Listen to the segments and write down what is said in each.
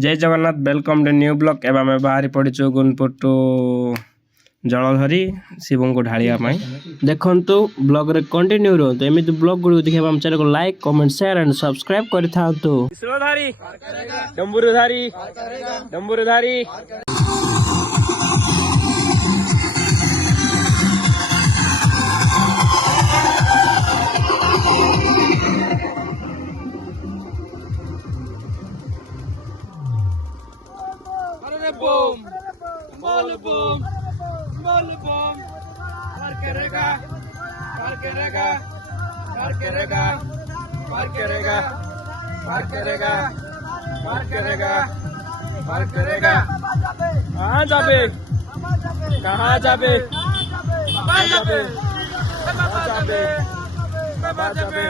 जय Jagannath welcome to new blog एवं आम बाहरी पड़ू गुनपुर टू जलधरी शिव को ढालिया देखु ब्लॉग रे कंटिन्यू रहतु एमती ब्लॉग गुड़ देखा आम चैनल को like comment share and subscribe कर डंबुरधारी boom, small boom, par करेगा, par करेगा, par करेगा, par करेगा, par करेगा, par करेगा, par करेगा, कहाँ जाबे, कहाँ जाबे, कहाँ जाबे, कहाँ जाबे, कहाँ जाबे,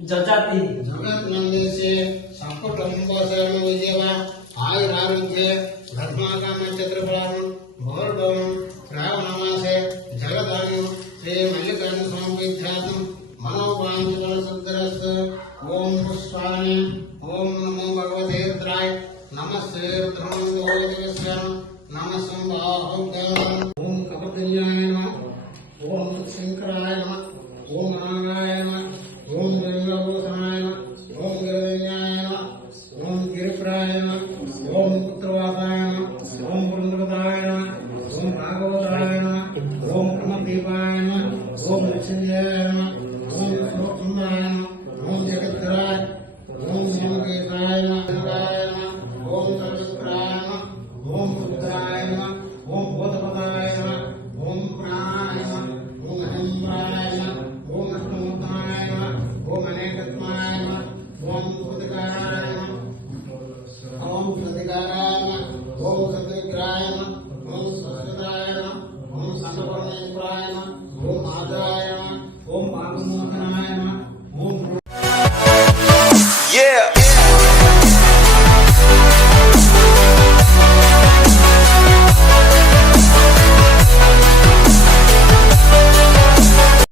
जजाति जगत नंदन से संकटम्ब शरण विजयवा आयुर आरोग्य धर्माकाम चक्रफलाम भोरडम श्रावणमासे जगदानु श्री मल्लिकार्जुन स्वामी विद्यार्थम मनोवांचल सुंदरस ओम पुष्पाणि ओम नमो भगवते रुद्राय नमस्ते रुद्रमंगोदिवस्य नमः संभावगं ओम कपतिन्याय नमः ओम शंकराय नमः ओम नारायणाय नमः ओम गंगाभूषणाय नमः ओम गिरिविजयाय नमः ओम गिरिप्राय नमः ओम पुत्रवासाय नमः ओम पुरंदरदाय नमः ओम भागवताय नमः ओम प्रमदीपाय नमः ओम लक्ष्मीजयाय नमः ओम सुंदराय नमः ओम जगद्धराय ओम सोमकेशाय नमः ओम सर्वेश्वराय नमः ओम रुद्राय